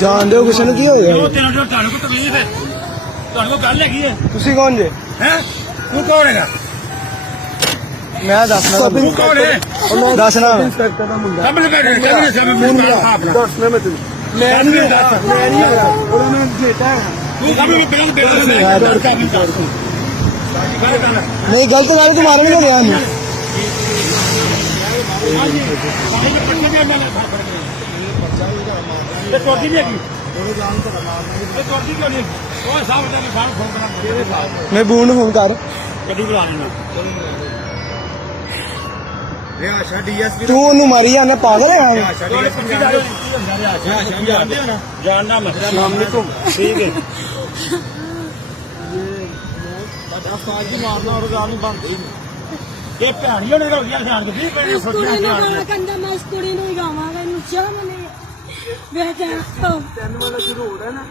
ਜਾਣਦੇ ਹੋ ਕਿਸੇ ਨੂੰ ਕੀ ਹੋਇਆ? ਉਹ ਤੈਨੂੰ ਤੁਹਾਨੂੰ ਕੋ ਤਕਲੀਫ ਹੈ, ਤੁਹਾਨੂੰ ਕੋ ਗੱਲ ਹੈਗੀ ਹੈ? ਤੁਸੀਂ ਕੌਣ ਜੇ? ਹੈ ਤੂੰ ਕੌਣ ਹੈਗਾ? ਮੈਂ ਦੱਸਣਾ ਤੂੰ ਕੌਣ ਹੈ? ਦੱਸਣਾ ਇੰਸਪੈਕਟਰ ਦਾ ਮੁੰਡਾ ਸਭ ਲਗਾ ਦੇ ਕਹਿੰਦੇ ਸਭ ਫੋਨ ਮਿਲਾ। ਆਪਣਾ ਦੱਸਣਾ ਮੈਂ ਤੈਨੂੰ ਮੈਂ ਨਹੀਂ ਹੋਇਆ ਉਹਦਾ ਨਾਮ ਬੇਟਾ ਹੈ ਤੂੰ ਸਭ ਨੂੰ ਬਿਲ ਬਿਲ ਨਹੀਂ ਗਲਤ ਗੱਲ ਤੂੰ ਮਾਰਨ ਨਹੀਂ ਗਿਆ ਨਹੀਂ। ਤੇ ਚੋਰੀ ਨਹੀਂ ਹੈਗੀ ਤੇ ਚੋਰੀ ਕਿਉਂ ਨਹੀਂ? ਉਹ ਸਾਹਿਬ ਦਾ ਫੋਨ ਕਰਾਂ ਮੈਂ ਬੂਨ ਨੂੰ ਫੋਨ ਕਰ। ਗੱਡੀ ਬੁਲਾ ਲੈਣਾ। ਇਹ ਆਸ਼ਾ ਡੀਐਸਪੀ ਤੂੰ ਉਹਨੂੰ ਮਾਰੀ ਜਾਂਦਾ ਪਾਗਲ ਹੈ? ਜਾਣਦਾ ਮਸਲਾ ਅਸਲਾਮੁਅਲੈਕੁਮ ਠੀਕ ਹੈ। ਸਾਜੀ ਮਾਰਨਾ ਔਰ ਗੱਲ ਨਹੀਂ ਬਣਦੀ ਨਹੀਂ ਇਹ ਭੈਣੀਆਂ ਨੇ ਰੋਗੀਆਂ ਜਾਣ ਕੇ ਵੀ ਇਸ ਕੁੜੀ ਨੂੰ ਗਾਣਾ ਕਹਿੰਦਾ ਮੈਂ ਇਸ ਕੁੜੀ ਨੂੰ ਹੀ ਗਾਵਾਂਗਾ ਇਹਨੂੰ ਸ਼ਰਮ ਨਹੀਂ ਬੇਚੈਨ ਟੈਨ ਵਾਲਾ ਜੋ ਰੋਡ ਹੈ ਨਾ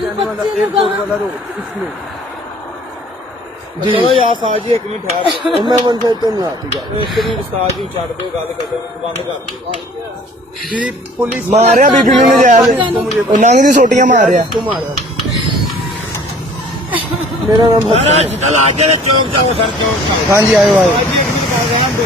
10 ਵਾਲਾ 에어ਪੋਰਟ ਵਾਲਾ ਰੋਡ इसमें ਚਲੋ ਯਾਰ ਸਾਜੀ 1 ਮਿੰਟ ਠਹਿਰ ਮੈਂ ਮਨ ਸੇ ਤੋਂ ਨਹੀਂ ਆਤੀ ਗਾ। 1 ਮਿੰਟ ਸਾਜੀ ਛੱਡ ਦਿਓ ਗੱਲ ਖਤਮ ਬੰਦ ਕਰ ਦਿਓ ਜੀ ਪੁਲਿਸ ਮਾਰਿਆ ਬੀਬੀ ਨੂੰ ਨਜਾਇਜ਼ ਉਹ ਨੰਗ ਦੀ ਸੋਟੀਆਂ ਮਾਰਿਆ। ਤੂੰ ਮਾਰਿਆ ਮੇਰਾ ਨਾਮ ਹਸਨ। ਜਿੱਦਾਂ ਲਾ ਕੇ ਚੌਕ ਜਾਓ ਸਰ ਚੌਕ ਜਾਓ। ਹਾਂਜੀ ਆਇਓ ਆਇਓ। ਸਾਜੀ 1 ਮਿੰਟ